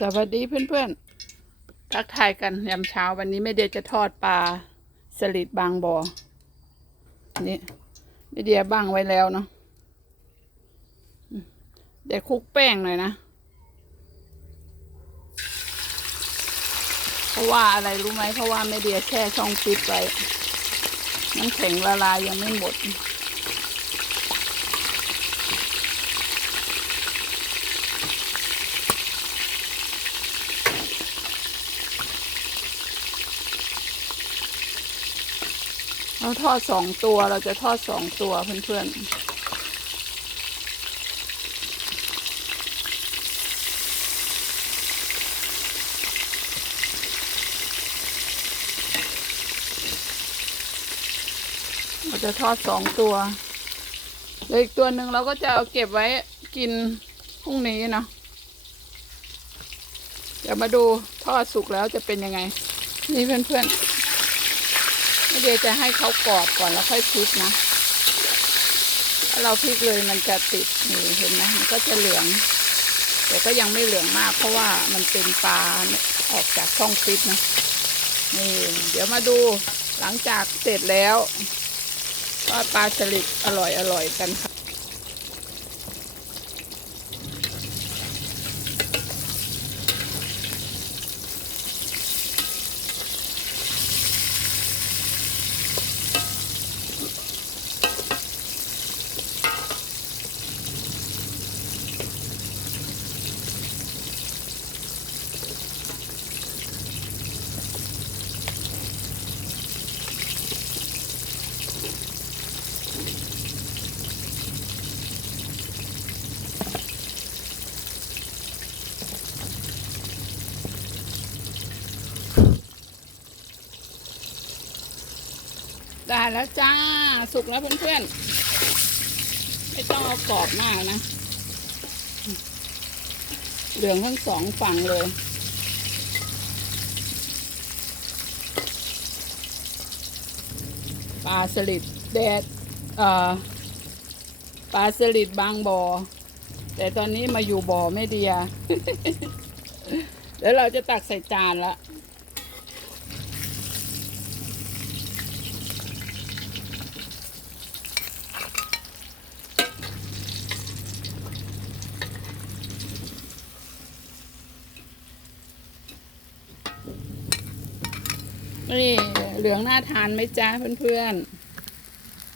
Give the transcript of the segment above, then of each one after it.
สวัสดีเพื่อนๆทักทายกันยามเช้าวันนี้แม่เดียจะทอดปลาสลิดบางบอ่อนี่แม่เดียบ้างไว้แล้วเนาะเดี๋ยวคลุกแป้งหน่อยนะ เพราะว่าอะไรรู้ไหมเพราะว่าแม่เดียแช่ช่องฟิตไว้น้ำแข็งละลายยังไม่หมด เราทอดสองตัวเราจะทอดสองตัวเพื่อนๆเราจะทอดสองตัวแล้วอีกตัวหนึ่งเราก็จะเอาเก็บไว้กินพรุ่งนี้เนาะ เดี๋ยวมาดูทอดสุกแล้วจะเป็นยังไง นี่เพื่อนๆ เดี๋ยวจะให้เขากรอบก่อนแล้วค่อยพลิกนะถ้าเราพลิกเลยมันจะติดนี่เห็นไหมมันก็จะเหลือง แต่ก็ยังไม่เหลืองมาก เพราะว่ามันเป็นปลาออกจากช่องฟิตนะนี่เดี๋ยวมาดูหลังจากเสร็จแล้วว่าปลาสลิดอร่อยอร่อยกันค่ะ ได้แล้วจ้า สุกแล้วเพื่อนๆ ไม่ต้องเอากรอบมากนะ เหลืองทั้งสองฝั่งเลยปลาสลิดแดดเอ่อปลาสลิดบางบ่อ แต่ตอนนี้มาอยู่บ่อไม่เดีย แล้วเราจะตักใส่จานละ นี่เหลืองน่าทานไหมจ้าเพื่อน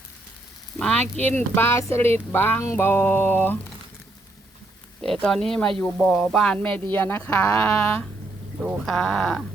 ๆ มากินปลาสลิดบางบอ่อแต่ตอนนี้มาอยู่บ่อบ้านแม่เดียนะคะ ดูค่ะ